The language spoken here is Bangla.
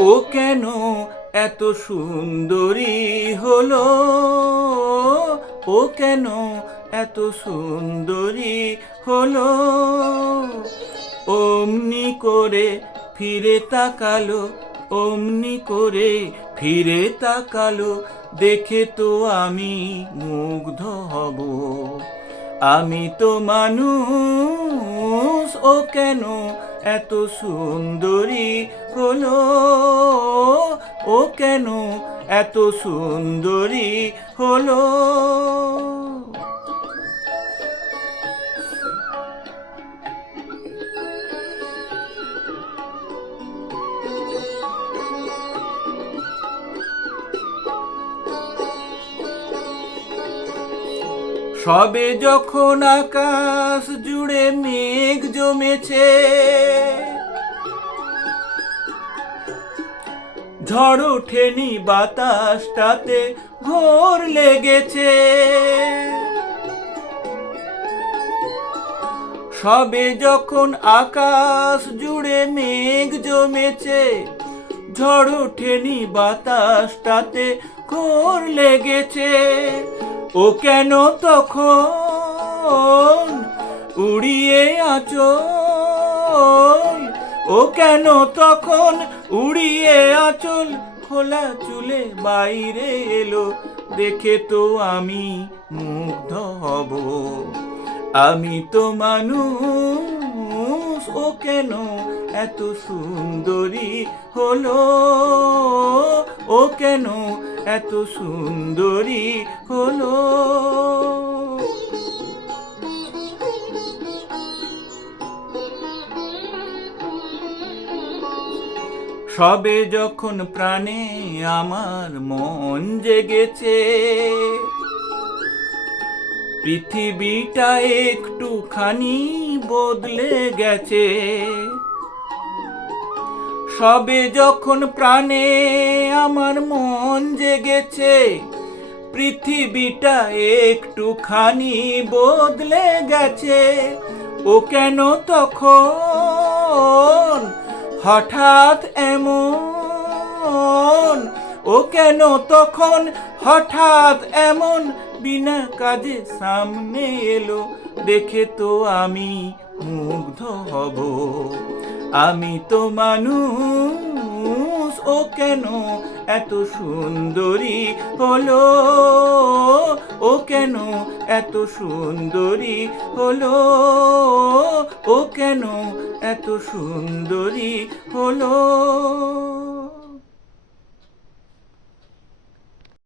ও কেন এত সুন্দরী হলো? ও কেন এত সুন্দরী হলো? অমনি করে ফিরে তাকালো, অমনি করে ফিরে তাকালো, দেখে তো আমি মুগ্ধ হব। আমি তো মানুষ, ও কেন এত সুন্দরী হলো। ও কেন এত সুন্দরী হলো? সবে যখন আকাশ জুড়ে মেঘ জমেছে, ঝড় ওঠেনি বাতাসটাতে ঘোর লেগেছে। সবে যখন আকাশ জুড়ে মেঘ জমেছে, ঝড় ওঠেনি বাতাসটাতে ঘোর লেগেছে। ও কেন তখন উড়িয়ে আচল ও কেন তখন উড়িয়ে আচল খোলা চুলে বাইরে এলো, দেখে তো আমি মুগ্ধ হব। আমি তো মানুষ ও কেন এত সুন্দরী হলো? ও কেন এত সুন্দরী হলো? সবে যখন প্রাণে আমার মন জেগেছে, পৃথিবীটা একটুখানি বদলে গেছে। সবে যখন প্রাণে আমার মন জেগেছে, পৃথিবীটা একটুখানি বদলে গেছে। ও কেন তখন হঠাৎ এমন? ও কেন তখন হঠাৎ এমন? বিনা কাজে সামনে এলো। দেখে তো আমি মুগ্ধ হব। আমি তো মানুষ, ও কেন এত সুন্দরী হলো? ও কেন এত সুন্দরী হলো? ও কেন এত সুন্দরী হলো?